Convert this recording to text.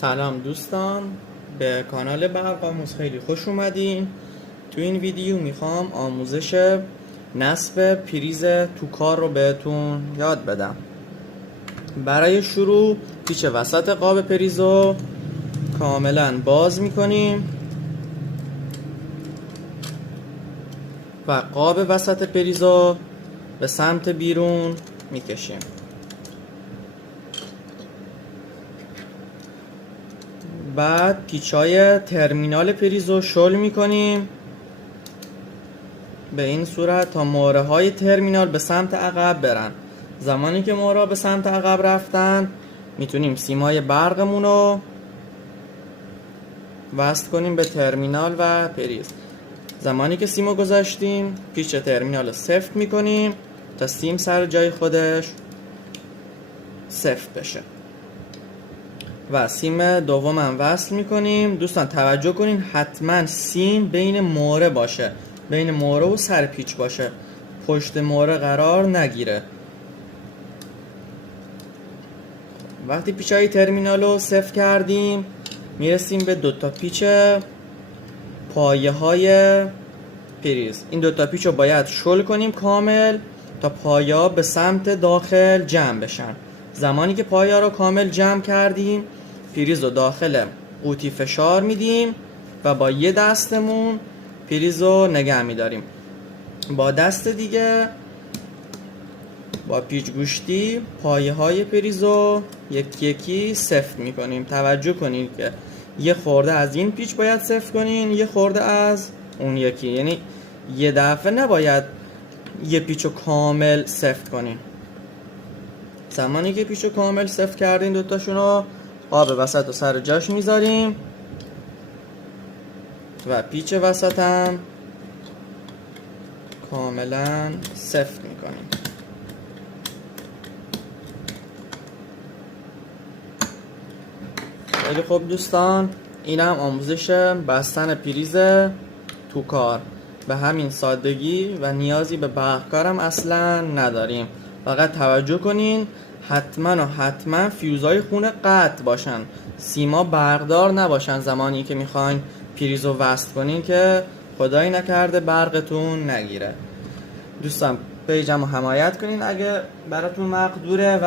سلام دوستان، به کانال برق آموز خیلی خوش اومدین. تو این ویدیو میخوام آموزش نصب پریز تو کار رو بهتون یاد بدم. برای شروع پیچ وسط قاب پریز رو کاملا باز میکنیم و قاب وسط پریز رو به سمت بیرون میکشیم. بعد پیچای ترمینال پریز رو شل میکنیم به این صورت تا مهره های ترمینال به سمت عقب برن. زمانی که مهره به سمت عقب رفتن میتونیم سیمای برقمون رو وصل کنیم به ترمینال و پریز. زمانی که سیمو گذاشتیم پیچ ترمینال رو سفت میکنیم تا سیم سر جای خودش سفت بشه و سیم دوم هم وصل میکنیم. دوستان توجه کنین حتما سیم بین مهره باشه، بین مهره و سر پیچ باشه، پشت مهره قرار نگیره. وقتی پیچای ترمینال رو صفر کردیم میرسیم به دوتا پیچ پایه های پریز. این دوتا پیچ رو باید شل کنیم کامل تا پایه ها به سمت داخل جمع بشن. زمانی که پایه ها رو کامل جمع کردیم پریز رو داخل قوطی فشار میدیم و با یه دستمون پریز رو نگه میداریم، با دست دیگه با پیچ گوشتی پایه های پریز رو یکی یکی سفت میکنیم. توجه کنید که یه خورده از این پیچ باید سفت کنین، یه خورده از اون یکی، یعنی یه دفعه نباید یه پیچو کامل سفت کنین. زمانی که پیچو کامل سفت کردین دوتاشون رو قاب وسط و سر جاش میذاریم و پیچ وسط هم کاملا سفت میکنیم. خیلی خوب دوستان، این هم آموزش بستن پریز تو کار. به همین سادگی و نیازی به برقکارم اصلا نداریم. فقط توجه کنین حتما فیوزهای خونه قطع باشن، سیما برقدار نباشن زمانی که میخواین پریز رو وصل کنین که خدایی نکرده برقتون نگیره. دوستان پیجم رو حمایت کنین اگه براتون مقدوره و